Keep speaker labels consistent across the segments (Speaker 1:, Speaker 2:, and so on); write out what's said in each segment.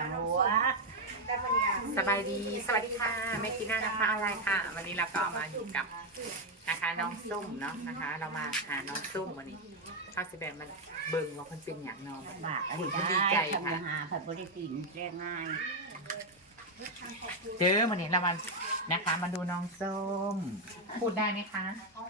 Speaker 1: หัว
Speaker 2: สบายดีสวัสดีค่ะแม่จีน่านะคะอะไรค่ะ วันนี้เราก็มาอยู่กับนะคะน้องส้มเนาะนะคะ เรามาหาน้องส้มวันนี้ข้าวสิแบบมันเบิ่งว่ามันเป็นอย่างน้อง
Speaker 1: บาทอะไรได้ทำอาหารผัดบริกินเรียกง่าย
Speaker 2: เจอวันนี้เรามานะคะมาดูน้องส้ม พูดได้ไหมคะ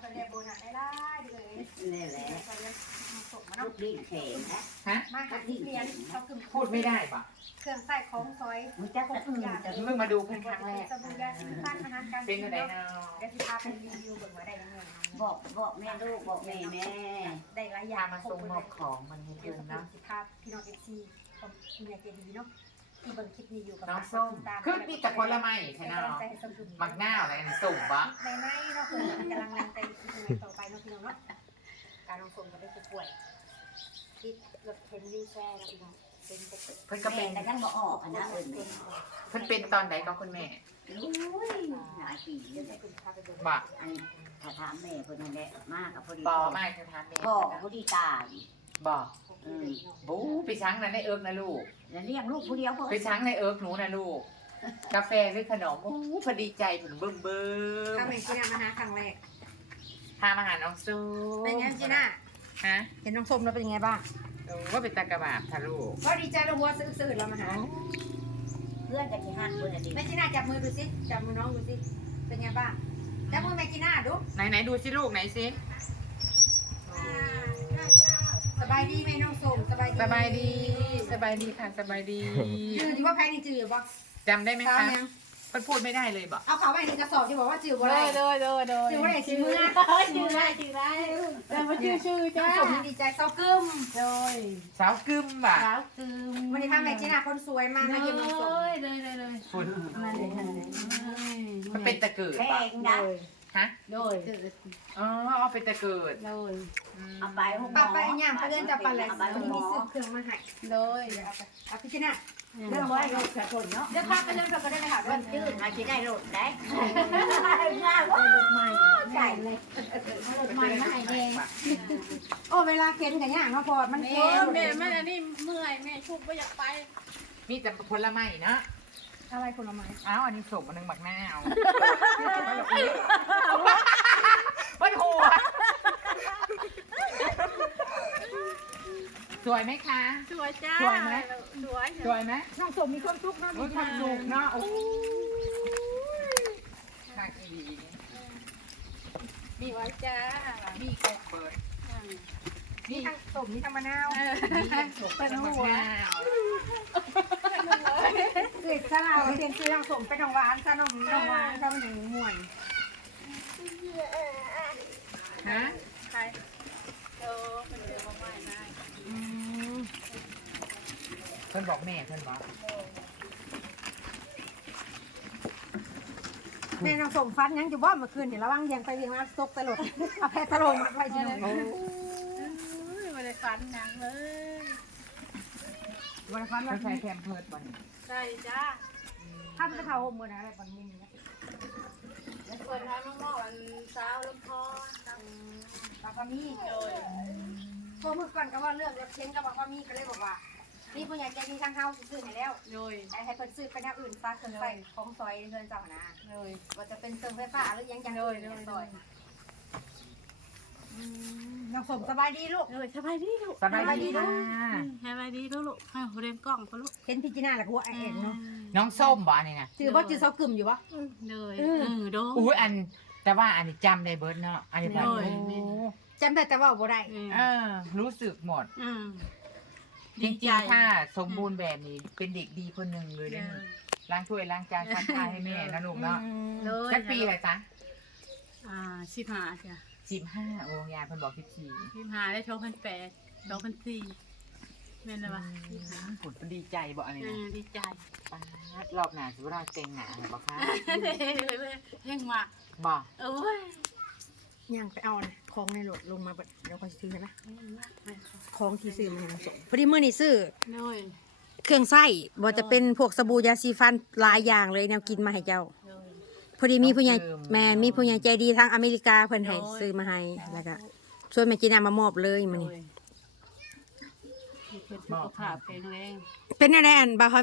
Speaker 1: นี่แหละลูกดิ้นแข็งนะ
Speaker 2: ฮะ
Speaker 3: มาหาที่เรียนเขาคือ
Speaker 2: พูดไม่ได้ปะ
Speaker 3: เครื่องใส่ของซอย
Speaker 1: มันจะก็อื่นจะ
Speaker 2: เพิ่งมาดูเพิ่งครั้งแรก
Speaker 3: สบู่ยาสีฟันอาหารการ
Speaker 2: เป็นอะไร
Speaker 3: เนาะ
Speaker 2: เนาะ
Speaker 3: เดี๋ยวสิพาไปรีวิวเบิ่งว่าได้ยังไง
Speaker 1: บอกแม่ลูกบอกแม่
Speaker 3: ได้หลายอ
Speaker 2: พา
Speaker 3: ย่าง
Speaker 2: มาส่งมอบของมันให้
Speaker 3: เดี๋
Speaker 2: เพิ่
Speaker 3: ยว
Speaker 2: น
Speaker 3: ส
Speaker 2: เนาะ
Speaker 3: สิพาพี่น้องเอฟซีของคุณยายเจดีเนาะที่เบิ่งคลิปนี้อยู่กับ
Speaker 2: น้องส้มคือมีแต่ผลไม้ใช่ไหมเนาะมักหน้าวอะไรอันนี้ส้มปะ
Speaker 3: ในในเนาะเพื่อนกำลังแรงใจคลิปต่อไปเนาะพี่น้องเนาะการน้องส้มก็ได้ป่วยคิดรถเข็นวิวแชร์นะพี่น้องเป็นปกติ
Speaker 2: เพิ่นก็
Speaker 1: แม่
Speaker 2: เป็น
Speaker 1: แต่ยังบอกออกอันนั้นเลย
Speaker 2: เพิ่นเป็นตอนไหนก็คุณแม่
Speaker 1: หลายปีเลย
Speaker 3: คุณพาไปเบิ่ง
Speaker 2: บอก
Speaker 1: อันถ้าถามแม่คนนั้นแหละมากกับพอดี
Speaker 2: บอไม่คือทานเอง
Speaker 1: พ่อพอดีตาย
Speaker 2: บอกบูไปช้างนั้นในเอิร์กนะลูก
Speaker 1: แล้วเลี้ยงลูกผู้เดียวเพิ่
Speaker 2: ไปช้างในเอิร์กหนูนะลูก กาแฟหรือขนมโอ้พอดีใจถึงเบิ่มเบิ่ม
Speaker 3: ข้าวเมงจีน่ามาหาครั้งแรก
Speaker 2: พามาหาน้องซู
Speaker 3: เป็นไงจีน่า
Speaker 2: ฮะ
Speaker 3: เห็นน้องส้มแล้วเป็นยังไงบ้าง
Speaker 2: ว่าเป็นตากระบาดค่ะลูก
Speaker 3: ก็ดีใจเราวัวซื่อๆเรามาหา
Speaker 1: เพื่อนกันที่ห้างเพื่อนดี
Speaker 3: แม่จีน่าจับมือดูสิจับมือน้องดูสิเป็นไงบ้างจับมือแม่จีน่าดู
Speaker 2: ไหนดูสิลูกไหนสิ
Speaker 3: สบายดีไหมน้องส้มสบายดี
Speaker 2: สบายดีสบายดีค่ะสบายดี
Speaker 3: จืดอยู่ว่าแพ้นี่จืดอยู่ปะ
Speaker 2: จำได้ไหม
Speaker 3: ตาม
Speaker 2: คะ
Speaker 3: ยัง
Speaker 2: เพิ่นพูดไม่ได้เลยบอก
Speaker 3: เอาเขาไว้ในกระสอบที่บอกว่าจืดบ่ได้
Speaker 4: โดย
Speaker 3: จืดบ่ได้ชิมือ
Speaker 4: ชื่อได้แล้วมาชื่อ
Speaker 3: น้อ
Speaker 4: จ้าง
Speaker 3: ส้มดีใจเศร้ากึม
Speaker 4: โดย
Speaker 2: สาวกึมบ่ะ
Speaker 4: สาวคือ
Speaker 3: วันนี้พาแม่จีน่าคนสวยมาเยี่ยมน้องส้ม
Speaker 4: เลย
Speaker 2: ฝุ่น
Speaker 4: นั่นเลยนั่นเลย
Speaker 2: มันเป็นตะเกิด
Speaker 1: แพ
Speaker 2: ป่ะ
Speaker 1: งนะ
Speaker 2: ฮะ
Speaker 4: โดย
Speaker 2: อ๋อเอาเป็นตะเกิด
Speaker 4: โดย
Speaker 1: เอาไปห้องหม
Speaker 3: ป้า
Speaker 1: อ
Speaker 3: ไปย่างไปเดินจับปลาไหลวันนี้มีซื้อเครื่องมาให้
Speaker 4: โดย
Speaker 3: เอาพี่จีน่า
Speaker 1: เรื่องไว้ลูกจะคนเนาะ
Speaker 3: เดี๋ยวพาไปเดินก็ได้ไหมคะ
Speaker 1: วันจืดมาจะได้รถได้ง่ายว่ารถใหม่ใหญ่เลยรถใหม่มาให้แดง
Speaker 3: โอ้เวลาเข็นกันย่างเนาะพอมัน
Speaker 4: แม่
Speaker 3: เข็น
Speaker 4: แม่แม่อันนี้เมื่อยแม่ชุบไม่อยากไป
Speaker 2: มีแต่ผลไม้เนาะ
Speaker 3: อะไรผลไม้
Speaker 2: อ้าวอันนี้สมอันหนึงหมักหน้าเอามันหัวสวยไหมคะ
Speaker 4: สวยจ้า
Speaker 2: สวยไหม
Speaker 4: สวย
Speaker 2: สวยไหม
Speaker 3: น้องสมมีความสุขเนาะ
Speaker 2: โอ้ยความสุขเนาะโอ้ยน่ากินดี
Speaker 4: มีไว้จ้า
Speaker 2: มีไก่เปิด
Speaker 3: มีทั้งสมมีทั้งมะนาว
Speaker 2: มีไก่สดเป็นหัว
Speaker 3: เกิดซะเราเรียนซื้อทั้งสมเป็นของหวานซะน้องหวานซะมันอย่างม่วน
Speaker 2: ฮะ
Speaker 4: ใครโตเป็นเดือนใหม่ได้
Speaker 2: เพื่อนบอกแม่เพื่อนบอก
Speaker 3: แม่น้องสมฟันยังอยู่บ่เมื่อคืนเดี๋ยวระวังยังไปเรียงมาซกตลดเอาแพทะลงมาไว้ที่น้อง
Speaker 4: ไม่ได้ฝันหนังเลย
Speaker 3: วันฟัน
Speaker 2: เพื่
Speaker 3: วั
Speaker 2: อน นใช้แคมเพิร์ดบอล
Speaker 4: ใช่จ้า
Speaker 3: ถ้าเป็นเขาห่มมือนะอะไรบนมุมนี้
Speaker 4: เปิดท้ายมะม่วงวันเช้าแล้วพอ
Speaker 3: ปาพามี
Speaker 4: โดย
Speaker 3: พอมือก่อนก็ว่าเลือกรถเข็นก็บอกว่ามีก็เลยบอกว่านี่ผู้ใหญ่ใจดีทางเฮาซื้อให้แล้ว
Speaker 4: โดย
Speaker 3: ให้เพิ่นซื้อไปแนวอื่นซะเครื่องใส่ของซอยเดินเจ้านะ
Speaker 4: โดย
Speaker 3: ว่าจะเป็นเครื่องไฟฟ้าหรือยังจัง
Speaker 4: โดย
Speaker 3: ซอยน้องสมสบายดีลูก
Speaker 4: โดยสบายดีลูก
Speaker 2: สบายดีนะ
Speaker 4: สบายดีลูกให้เรียนกล้องปะลูก
Speaker 3: เห็นพี่จีน่าแล้วก็ว่าไอ้เอ็นเนาะ
Speaker 2: น้องส้มบ่อันนี้นะ
Speaker 3: จือว่าจือเซากึ่มอยู่วะ
Speaker 4: เลยโดน
Speaker 2: อุ้ยอันแต่ว่าอันนี้จำได้เบิร์ดเนาะอันนี้แบบ
Speaker 4: โอ้ย
Speaker 2: โอ้
Speaker 3: จำได้แต่ว่าบ่ได้
Speaker 2: รู้สึกหมด จริงๆถ้าสมบูรณ์แบบนี้เป็นเด็กดีคนหนึ่งเลยนะล้างถ้วยล้างจานซักผ้าให้แม่นะลูกเนาะสักปีอะไรจ๊ะ
Speaker 4: 15จ้ะ
Speaker 2: 15โอ้ยายเพิ่นบอก14
Speaker 4: 15ได้2008 2004แม่นแล้ววะ
Speaker 2: ผลดีใจบอกอะไรนะ
Speaker 4: ดีใจ
Speaker 2: ป๊าดรอบหน้าสิว่าเราเต็งหนาเหรอบอกคะ
Speaker 4: เพ่งมา
Speaker 2: บอก
Speaker 4: โอ้ย
Speaker 3: ยังไปเอานะของในรถลงมาเบิดเดี๋ยวก็ซื้อให้นะของที่ซื้อมาให้น้องสมพอดีมื้อนี้ซื้อ
Speaker 4: น้อย
Speaker 3: เครื่องไส้บ่จะเป็นพวกสบู่ยาสีฟันหลายอย่างเลยแนวกินมาให้เจ้า
Speaker 4: น้อย
Speaker 3: พอดีมีผู้ใหญ่แม่มีผู้ใหญ่ใจดีทางอเมริกาเพิ่นให้ซื้อมาให้แล้วก็ช่วยแม่จีน่ามามอบเลยมื้อนี้
Speaker 4: มีเพื่อนสุขภาพแข็งแรง
Speaker 3: เป็นอะไรอันบาพามี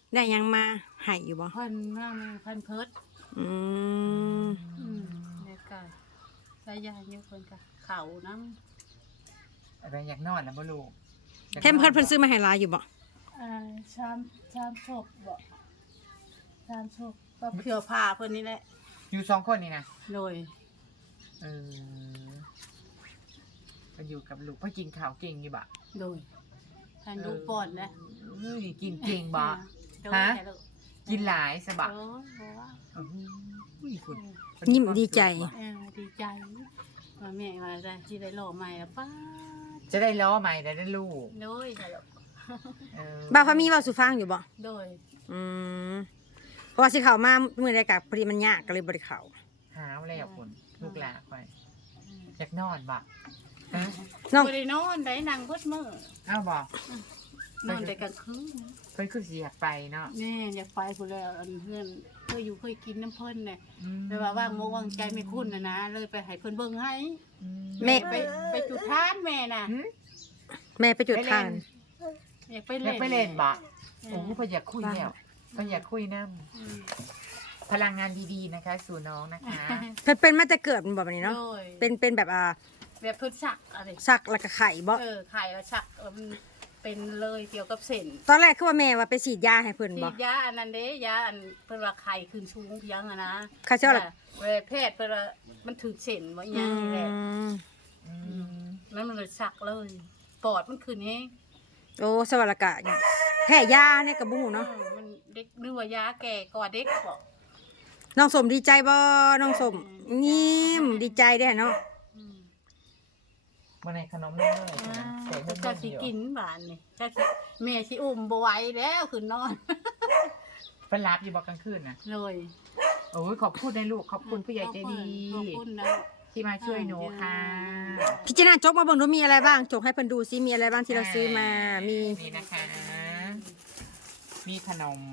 Speaker 3: ได้ยังมาให้อยู่บ่
Speaker 4: พันมากเลยพันเพิด
Speaker 3: อืม
Speaker 4: เด็กกาใส่ยาเยอะเพิ่นกะเขาน้
Speaker 2: อะไรอยากนอนนะบ่ลูก
Speaker 3: แค่เพิ่นซื้อมาให้หลายอยู่บ่
Speaker 4: ำชามศพบ่ชามศพก็เผื่อผ่าเพิ่นนี่แหละ
Speaker 2: อยู่2คนนี่นะ
Speaker 4: โดย
Speaker 2: เออก็อยู่กับลูกเพิ่นกินข้าวเก่งอยู่บ่
Speaker 4: โดยทันดูป่อนนะ
Speaker 2: เอ้ยกินเก่งบ่
Speaker 4: โดย
Speaker 2: ฮะ
Speaker 4: แค่ลูก
Speaker 2: กินหลายซะบ่
Speaker 4: โอ้ยบ่ว่า
Speaker 2: อุ้ยคุณ
Speaker 3: ยิ้มดีใจ
Speaker 4: ดีใจว่าแม่ว่าได้ที่ได้หล่อใหม่แล้วป้า
Speaker 2: จะได้ล้อใหม่ได้นะลูก
Speaker 4: โดยแค่ลูก
Speaker 2: เออ
Speaker 3: บ่าวพามีเว้าสู่ฟังอยู่บ่
Speaker 4: โดย
Speaker 3: อืมเพราะว่าสิเข้ามามื้อใดก็พอดีมันยากก็เลยบ่ได้เข้า
Speaker 2: หาวแล้วคุณลูกหลานไปอยากนอนบ่ฮะ
Speaker 3: น้อง
Speaker 4: บ่ได้นอนได้นั่งเบิดมื้อ
Speaker 2: เอ้าบ่
Speaker 4: นอนแต่กลางคืน
Speaker 2: เพิ่นคือสิอยากไปเนาะ
Speaker 4: แม่อยากไปพุ่นแล้วอันเพื่อนเคยอยู่เคยกินน้ำเพิ่นเนี่ย
Speaker 2: อืม
Speaker 4: แต่ว่าว่างโมว่างใจไม่คุ้นนะเลยไปให้เพิ่นเบิ่งให้
Speaker 2: อื
Speaker 3: แม่
Speaker 4: ไปจุดทานแม่น่ะ
Speaker 2: หืม
Speaker 3: แม่ไปจุดทาน
Speaker 4: อยากไป
Speaker 2: อยา
Speaker 4: เล่
Speaker 2: ก
Speaker 4: น
Speaker 2: ไปเล่นบ่โอ้เพิ่นอยากคุยแล้วเพิ่นอยากคุยนํ
Speaker 4: อืม
Speaker 2: พลังงานดีๆนะคะ สู่น้องนะคะ
Speaker 3: เพิ่นเป็นมาแต่เกิดมันบ่บัดนี้เนาะ
Speaker 4: โดย
Speaker 3: เป็นแบบ
Speaker 4: แบบเพิ่นชักอะไร
Speaker 3: ซักแล้วก็ไข่บ่
Speaker 4: ไข่แล้วชักมันเป็นเลยเกี่ยวกับเส้น
Speaker 3: ตอนแรกคือว่าแม่ว่าไปฉีดยาให้เพิ่น
Speaker 4: ฉี
Speaker 3: บ่
Speaker 4: ดยาอันนั้นเด้ยาอันเพิ่นว่าไข่ขึ้นสูงเพียงอะนะ
Speaker 3: เขาเจ้าล่ะ
Speaker 4: เวลาแพทย์เพิ่นว่ามันถึกเส้นบ่อีหยังนี่แหละ
Speaker 2: อืม
Speaker 4: มันเลยชักเลย ปอดมันขึ้นเอง
Speaker 3: โอ้สวัสดิ์ละกะแพ้ยาเนี่ยกับบุ้งเนาะ
Speaker 4: มันเด็กนึกว่ายาแก่กว่าเด็กบ่
Speaker 3: น้องสมดีใจบ่น้องสมยิ้มดีใจเด้อเนาะ
Speaker 4: อืม
Speaker 2: บ่ได้ขนมเลยแต่เพิ่น
Speaker 4: เจ้าสิกินบานนี่เจ้าสิแม่สิอุ้มบ่ไหวแล้วคืนนอน
Speaker 2: เพิ่นรับอยู่บ่กลางคืนน่ะ
Speaker 4: เลย
Speaker 2: โอ้ยขอบคุณได้ลูกขอบคุณผู้ใหญ่ใจดี
Speaker 4: ขอบคุณนะ
Speaker 2: ที่มาช่วยหนูค่ะ
Speaker 3: พี่จีน่าจกมาเบิ่งดูมีอะไรบ้างจกให้เพิ่นดูซิมีอะไรบ้างที่เราซื้อมามี
Speaker 2: นี่นะคะ มีขนม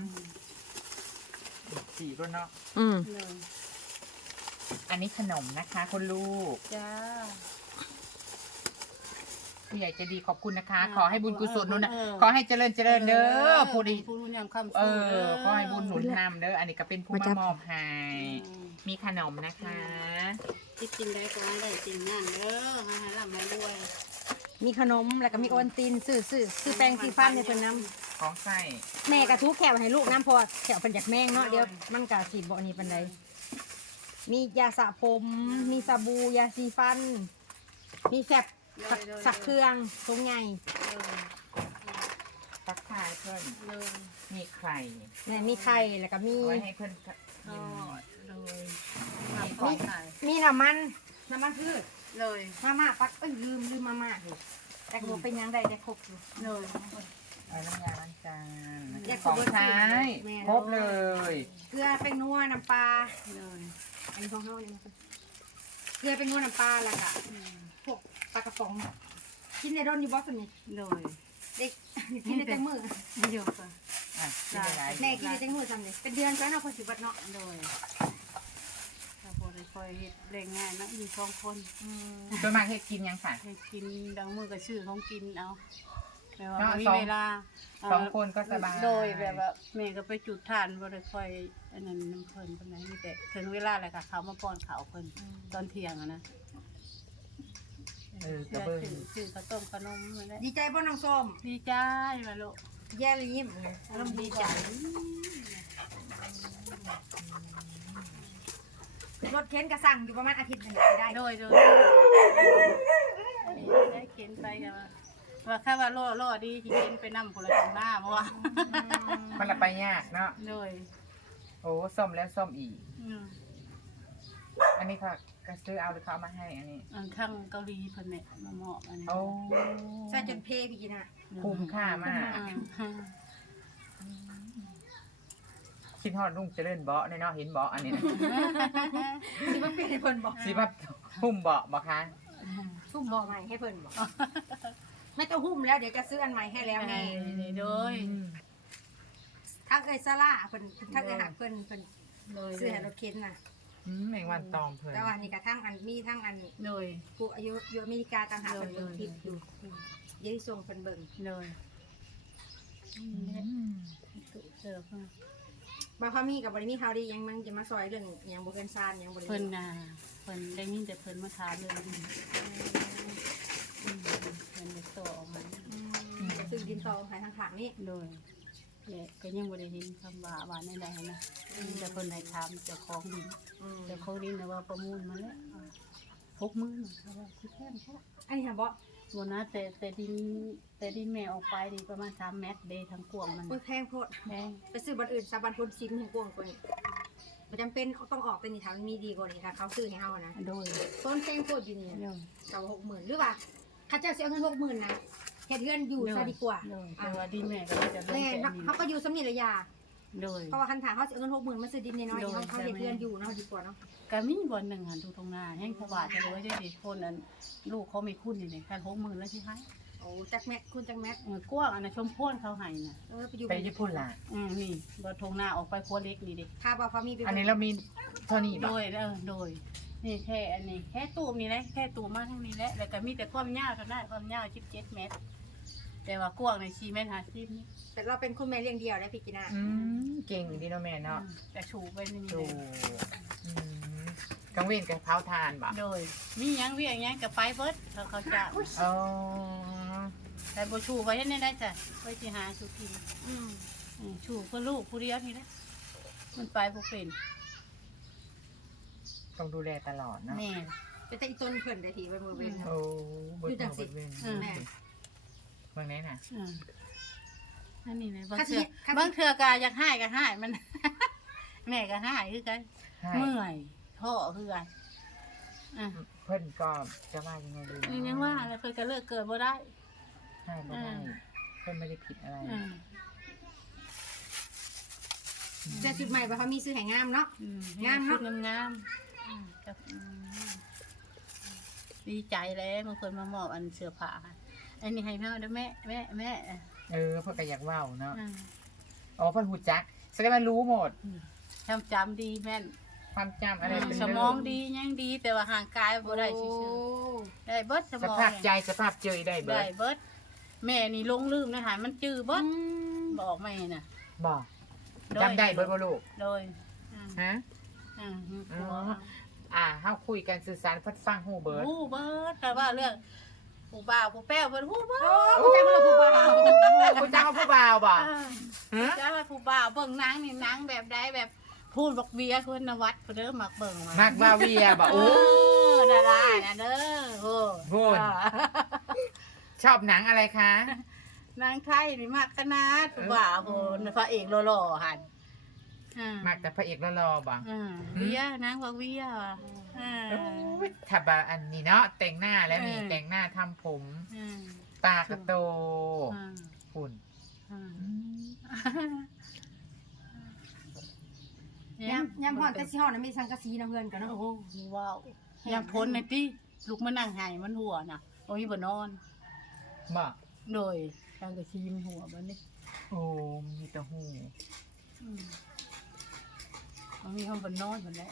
Speaker 2: สีรุ่นเนาะ
Speaker 3: อืม
Speaker 4: เลย
Speaker 2: อันนี้ขนมนะคะคุณลูก
Speaker 4: จ้า
Speaker 2: ผู้ใหญ่ใจดีขอบคุณนะคะ
Speaker 4: อ่า
Speaker 2: ขอให้บุญกุศลหนุนนะ
Speaker 4: เออ
Speaker 2: ขอให้เจริญเจริญเด้อผู้ดี
Speaker 4: ผู้รู้ยามคำ
Speaker 2: เอ
Speaker 4: สู้
Speaker 2: อ
Speaker 4: เด้อ
Speaker 2: ขอให้บุญหนุนนำเด้อ อันนี้ก็เป็นผู้มามอบให้ มีขนมนะคะ
Speaker 4: คิดจริงได้ก็ได้จริงนั่นเด้อให้ร่ำให้รวย
Speaker 3: มีขนมแล้วก็มีโอวัลตินซื้อแปรงสีฟันให้เพิ่นนํ
Speaker 2: ของใส่
Speaker 3: แม่ก็ทุกแขวให้ลูกน้ำเพอแขวเพิ่นอยากแม่งเนาะเดี๋ยวมันก็สิบ่นี่ปานใดมียาสระผมมีสบู่ยาสีฟัน มีแฟบสักเครื่องทรงใหญ่
Speaker 2: ตักทายเพิ่น
Speaker 4: เลย
Speaker 2: มีไข่
Speaker 3: แม่มีไข่แล้วก็มี
Speaker 2: ไว้ให้เพิ่น
Speaker 4: ก็
Speaker 2: กิน
Speaker 4: เลย
Speaker 2: มี
Speaker 4: ทำ
Speaker 2: ข
Speaker 4: ข
Speaker 2: อ
Speaker 4: อง งขาย
Speaker 3: มีน้ำมันพืช
Speaker 4: เลย
Speaker 3: มาม่าปักลืมมาม่าอยู่แต่ก็บ่เป็นหยังได้ได้ครบอยู่
Speaker 4: เลย
Speaker 2: เอาน้ำยาล้างจาน
Speaker 3: อยาก
Speaker 2: ของ
Speaker 3: ขอบคุณ
Speaker 2: ใช้
Speaker 3: แม่
Speaker 2: ครบเลย
Speaker 3: เกลือแป้งนัวน้ำปลา
Speaker 4: เลย
Speaker 3: อันนี้ของเฮานี่มันเกลือแป้งนัวน้ำปลาแล้วก็พวกปลากระป๋องกินในร่อนอยู่บ่ซั่นนี่
Speaker 4: เลย
Speaker 3: เด็กกินได้จังมื้อ
Speaker 4: ไม่เยอะค่ะ
Speaker 2: อ่ะไม่เป็นไร
Speaker 3: แม่กินได้จังมื้อซั่นนี่เป็นเดือนแล้วเนาะเพิ่นสิเบิดเนาะ
Speaker 4: เลยถ้าพอได้คอยเฮ็ดเร่งง่ายนะอยู่สองคน
Speaker 2: ส่วนมากเฮ็ดกินยังค่ะ
Speaker 4: ให้กินดังมือก็ชื่อของกินเอาแต่ว่า
Speaker 2: ก็
Speaker 4: บ่มี
Speaker 2: สอง
Speaker 4: เวลา
Speaker 2: สองคนก็สบาย
Speaker 4: โดยแบบว่าแม่ก็ไปจุดทานบ่ได้ค่อยอันนั้นน้ำเพิ่นปานใดมีแต่ถึงเวลาแล้วก็เขามาป้อนข้าวเพิ่นตอนเที่ยงอะนะ
Speaker 2: กระเบื้อง
Speaker 4: ชื่อข้าวต้มขนมมาแล้ว
Speaker 3: ดีใจบ่น้องส้ม
Speaker 4: ดีใจมาลูก
Speaker 3: แย่เลยยิ้มอารมณ์ดีใจรถเข็นก็สั่งอยู่ประมาณอาทิตย์หนึงสิได้
Speaker 4: โดยได้เข็นไปกันว่าแค่ว่าล่อดีที่เข็นไปนำคนละจังหน้าเพราะว่า
Speaker 2: มันละไปยากเนาะ
Speaker 4: โดย
Speaker 2: โอ้ส้มแล้วส้มอีก
Speaker 4: อืม
Speaker 2: อันนี้ค่ะก็ซื้อเอาหรือเขาเอามาให้อันนี้
Speaker 4: อันข้างเกาหลีเพิ่นเนี่ยมาเหมาะอันนี้
Speaker 2: โอ้
Speaker 3: ใส่จนเพพี่กินน่ะ
Speaker 2: คุ้มค่ามาก คิดฮอดลุงเจริญเบาะในเนาะเห็นเบาะอันนี้นะ
Speaker 3: สิบ่เป็นให้เพิ่นบอก
Speaker 2: สิว่าหุ้มเบาะบ่คะ
Speaker 3: หุ้มบ่ใหม่ให้เพิ่นบอกไม่ต้องหุ้มแล้วเดี๋ยวจะซื้ออันใหม่ให้แล้ว
Speaker 4: แม่
Speaker 3: แม่
Speaker 4: นี่โดย
Speaker 3: ทักเอ้ยซาร่าเพิ่นทักเอ้ยหักเพิ่น
Speaker 4: โดย
Speaker 3: ซื้อให้รถเข็นน่ะ
Speaker 2: แมงวันตอมเพิ่น
Speaker 3: แต่ว่านี่ก็ทั้งอันมีทั้งอัน
Speaker 4: โดย
Speaker 3: ผู้อายุอยู่อเมริกาต่างหากเพิ่นเบิ่งคลิปอยู่เดี๋ยวสิส่งเพิ่นเบิ่ง
Speaker 4: โดย
Speaker 3: ตุ
Speaker 4: อ
Speaker 3: บ่พามีกับบริมีข่าวดียังมันจะมาซอยเรื่องหยังบ่เกินซานหยังบ่ได้
Speaker 4: เพิ่นน่ะเพิ่นได้ยินแต่เพิ่นมาถามเรื่องดินเพิ่นได้ต่อออกมา
Speaker 3: ซึ่งดินต่อให้ทางข้างนี้
Speaker 4: โดยและก็ยังบ่ได้เห็นคำว่าในใดนะแต่เพิ่นให้ถามเจ้าของดินเจ้าของดินน่ะว่าประมูลมาแล้ว60,000เขาว่าสิแพงเพราะ
Speaker 3: อันนี้ค่ะบ่
Speaker 4: บ่นะแต่ดินแม่ออกไปนี่ประมาณ3เมตรเดทั้งกวางมัน
Speaker 3: โอ้ยแพงโพด
Speaker 4: แพง
Speaker 3: ไปซื้อบ้านอื่นซาบ้านพุ่นซิมถึงกวางกว่านี้บ่จำเป็นต้องออกเป็นนี่ถ้ามันมีดีกว่านี้ค่ะเขาซื้อให้เฮานะ
Speaker 4: โดย
Speaker 3: ต้นแพงโพดอยู่นี่
Speaker 4: โดย
Speaker 3: ก็60,000หรือว่าเขาเจ้าสิเอาเงิน60,000นะเฮ็ดเฮือนอยู่ซะดีกว่า
Speaker 4: โดยแต่ว่าดินแม่ก็จะลง
Speaker 3: แม่
Speaker 4: แต่นี้
Speaker 3: เขาก็อยู่สำนี่ระยะ
Speaker 4: โดย
Speaker 3: เพราะว่าคันถามเขาสิเอาเงิน60,000มาซื้อดินน้อยๆเขาเฮ็ดเฮือนอยู่เนาะดีกว่าเนาะ
Speaker 4: ก็มีบ่อนหนึ่งหันดูตรงหน้าแห้งสวัสดิ์จะเลยได้ดิคนนั้นลูกเขาไม่คุ้นนี่คัน60,000แล้วสิให้
Speaker 3: โอ้จักแม็กคุณจักแม็ก
Speaker 4: กว้างอันน่ะชมพ่นเขาให้น่ะ
Speaker 3: ไปอยู่
Speaker 2: ไปญี่ปุ่นล่ะ
Speaker 4: นี่บ่ทงหน้าออกไปครัวเล็กนี่ดิ
Speaker 3: ถ้าว่าพามีไป
Speaker 2: อันนี้เรามีเท่านี้
Speaker 4: โด
Speaker 2: บ่
Speaker 4: ยโดยนี่แค่อันนี้แค่ตูมนี่แหละแค่ตูมมาทั้งนี้แหละแล้วก็มีแต่ความยาวเท่านั้นความยาว17 เมตร แต่ว่ากว้างใน4 เมตร50นี่
Speaker 3: แต่เราเป็นคุณแม่เลี้ยงเดี่ยวได้พี่กินา
Speaker 2: เก่งดีเนาะแม่เนาะ
Speaker 4: แต่ชูไปนี่
Speaker 2: ดู
Speaker 4: เลย
Speaker 2: กังเว้นกับเผาทานบ่
Speaker 4: โดยมีหยังเวียงหยังก็ไปเบิดเขาจะ
Speaker 2: อ๋อ
Speaker 4: แต่บ่ชูไว้ให้ได้จ้ะไว้สิหาสุกินชูเพื่อลูกผู้เดียวนี่แหละมันไปบ่เป็น
Speaker 2: ต้องดูแลตลอดเนาะ
Speaker 4: แม่
Speaker 3: แต่อีต้นเพิ่นได้ทีไว้มือเว้น
Speaker 2: โอ้บ
Speaker 3: อยู่จังสิ
Speaker 2: เว้น
Speaker 3: แม่
Speaker 2: เมืองไหนน่ะ
Speaker 4: อันนี้นะบาง
Speaker 3: ถ้าสิ
Speaker 4: เทื่อ
Speaker 3: ถ้าสิ
Speaker 4: บางเทื่อกาอยากให้ก็ให้มัน แม่ก็ให้คือกัน
Speaker 2: ให้
Speaker 4: เมื่อยท้อคือกันอ่ะ
Speaker 2: เพิ่นก็จะว่ายังไงดี
Speaker 4: นี่ยังว่าแล้วเพิ่นก็เลิกเกิดบ่ได้
Speaker 2: ให้บ่ได้เพิ่นไม่ได้ผิดอะไร
Speaker 4: อ่า
Speaker 3: เสื้อชุดใหม่บ่เขามีซื้อให้งามเนาะ
Speaker 4: งาง
Speaker 3: าม
Speaker 4: ม
Speaker 3: เนาะ
Speaker 4: ชุดงามกับดีใจแล้วบางคนมามอบอันเสื้อผ้าอันนี้ให้แม่เด้อแม่
Speaker 2: เพิ่นก็อยากเว้าเนาะอ๋อเพิ่นฮู้จักแสดงว่ารู้หมด
Speaker 4: จำดีแม่น
Speaker 2: ความจำอะไรเป็น
Speaker 4: สมองดียังดีแต่ว่าห่างกายบ่ได้ซื่อๆได้เบิดส
Speaker 2: ส
Speaker 4: มอง
Speaker 2: ภาพใจสภาพเจยได้เบิ
Speaker 4: ได้
Speaker 2: ด
Speaker 4: เบิดแม่นี่ลงลืมนะหายมันจื้อเบิดบอกแม่น่ะ
Speaker 2: บอกจำได้เบิดบ่ลูก
Speaker 4: โดย
Speaker 2: ฮะ เฮาคุยกันสื่อสารเพิ่นฟังฮู้เบิด
Speaker 4: ฮู้เบิดแต่ว่าเรื่องผู้บ่าวผู้แป้วเพิ่นฮู้เบิด
Speaker 3: ผู้ใจมันผู้บ่าว
Speaker 2: คุณจ้าผู้บ่าวบ่ฮะ
Speaker 4: จ้าว่าผู้บ่าวเบิ่งหนังนี่หนังแบบใดแบบพูดบอกเบียร์คุณนวัดเพิ่นเด้อมักเบิ่ง
Speaker 2: มักบาเวียบ่โอ้
Speaker 4: ดาราน่ะเด้อโอ้
Speaker 2: พูดชอบหนังอะไรคะ
Speaker 4: นางไทยนี่มักขนาดผู้บ่าวโหพระเอกหล่อๆหั่น
Speaker 2: มักแต่พระเอกหล่อๆบ่
Speaker 4: เวียนางว่าเวีย
Speaker 2: ถ้าบาอันนี้เนาะแต่งหน้าแล้วนี่แต่งหน้าทำผม ตากระโตหุ่น
Speaker 3: ยามพรแต่สิฮอดน่ะมีสังกะสีนะเพื่อนกันเนาะ
Speaker 4: โอ้โหว้าวยังพ้นในที่ลูกมานั่งไห้มันหัวน่ะโอ้ยบ่นอน
Speaker 2: บ่
Speaker 4: โดยทางกระชีมหัวมันนี่
Speaker 2: โอ้มีแต่หู
Speaker 4: มันมีห้องบ่นอนมันแหละ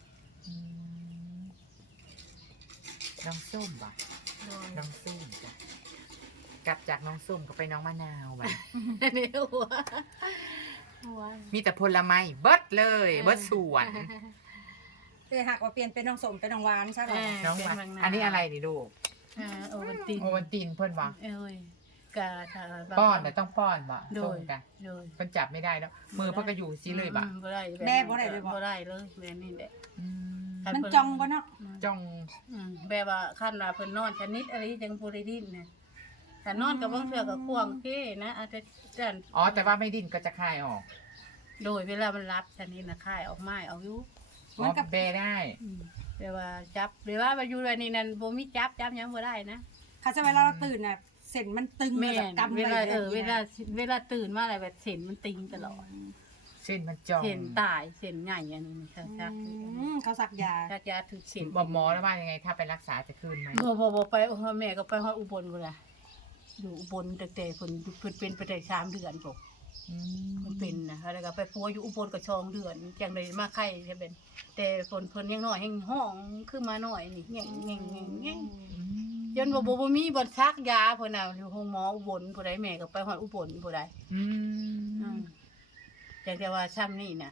Speaker 2: น้องส้มบ่น้องส้มจ้ะกลับจากน้องส้มก็ไปน้องมะนาวบ่
Speaker 4: นี่หัว
Speaker 2: มีแต่ผลไม้เบิดเลยเบิดสวน
Speaker 3: หากว่าเปลี่ยนเป็นน้องสมเป็นน้องหวานใช่ป่ะ
Speaker 2: น้องว่าอันนี้อะไรนี่ลูก
Speaker 4: โอวันติน
Speaker 2: โอวันตินเพิ่นบ่
Speaker 4: เอ้ยกะถ้า
Speaker 2: ป้อนแต่ต้องป้อนบ่
Speaker 4: โด
Speaker 2: ส้ม
Speaker 4: ย
Speaker 2: กัน
Speaker 4: โดย
Speaker 2: เพิ่นจับไม่ได้แล้วมือเพิ่นก็อยู่ซิเลยบ่
Speaker 4: บ่ได้
Speaker 3: แม่บ่ได้เลยบ่
Speaker 4: บ่ได้เลยแม่นี่แหละ
Speaker 3: มันจองบ่เนาะ
Speaker 2: จ้อง
Speaker 4: แบบว่าคันว่าเพิ่นนอนชนิดอะไรจังบ่ได้ดิ้นนะถ้านอนก็บางเทื่อก็ควงเก้นะอาจจะจัน
Speaker 2: อ๋อแต่ว่าไม่ดิ้นก็จะคายออก
Speaker 4: โดยเวลามันรับชนิดน่ะคายออกไม้เอาอยู่
Speaker 2: อ๋อแบได้
Speaker 4: แต่ว่าจับหรือว่ามาอยู่ในนี้นั่นบ่มีจับหยังบ่ได้นะ
Speaker 3: ค่ะเวลาเราตื่นน่ะเส้นมันตึง
Speaker 4: แม่
Speaker 3: แบบกำ
Speaker 4: เวลา
Speaker 3: ไป
Speaker 4: เวลาตื่นมาอะไรแบบเส้นมันติงตลอด
Speaker 2: เส้นมันจ้อง
Speaker 4: เส้นตายเส้นใหญ่อันนี้ชัก
Speaker 3: เขาสักยา
Speaker 4: ชักยาถึกเส้น
Speaker 2: บอกหมอแล้วว่ายังไงถ้าไปรักษาจะคืนไหม
Speaker 4: บ่ไปแม่ก็ไปฮอดอุบลพุ่นล่ะอยู่อุบลตั้งแต่เพิ่นเป็นไปได้3เดือนพุ่นมันเป็นนะแล้วก็ไปปัวอยู่อุบลก็2เดือนจังได๋มาไข้จะเป็นแต่เพิ่นยังน้อยยังห้องขึ้นมาน้อยนี่แง่งจนบ่มีบ่ซักยาเพิ่นน่ะอยู่โรงหมออุบลผู้ใดแม่ก็ไปฮอดอุบลผู้ใดแต่ว่าซ้ำนี่น่ะ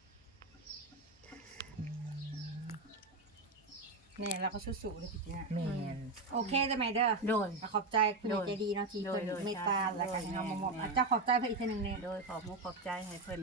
Speaker 3: แม่เราก็สู้ๆเลยพี่นะ
Speaker 2: แม่น
Speaker 3: โอเคจ้ะแม่เด้อ
Speaker 4: โดย
Speaker 3: ขอบใจคุณยายใจดีเนาะที่เพิ่น
Speaker 4: โดย
Speaker 3: เมตตาและกันให้เรามามอบ
Speaker 4: โดย
Speaker 3: เจ้าขอบใจเพิ่นอีกทีหนึงเนี่ย
Speaker 4: โดยขอบมุกขอบใจให้เพิ่น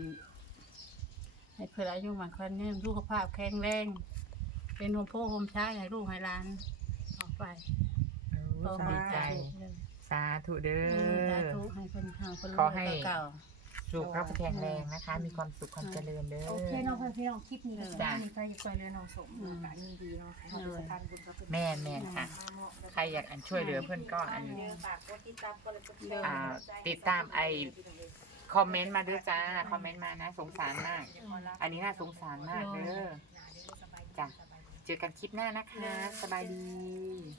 Speaker 4: อายุมันคนนี้สุขภาพแข็งแรงเป็นโฮมโพโฮมชายให้ลูกให้หลานออกไป
Speaker 2: โอ้ดีใจ สาธุเด้
Speaker 4: สา
Speaker 2: อ
Speaker 4: ธุให้เพิ่นหาเพิ่น
Speaker 2: ขอให้
Speaker 4: เก่า
Speaker 2: สุขภาพแข็งแรงนะคะ มีความสุขความเจริญเด้อ
Speaker 3: โอเคน้องเพื่อนพี่น้องคลิปนี้
Speaker 2: จ้ะ
Speaker 3: นี่ก็จะช่วยเหลือน้องสมการยินดีเนาะให้เขาเป็นสะพานบุญกับเพิ่น
Speaker 2: แม่นค่ะ ใครอยากช่วยเหลือเพื่อนก็
Speaker 3: ฝากกดติดตามกดไลค์กดแชร์
Speaker 2: ติดตามคอมเมนต์มาด้วยจ้าคอมเมนต์มานะสงสารมาก อันนี้น่าสงสารมากเด้อจ้ะเจอกันคลิปหน้านะคะ สบายดี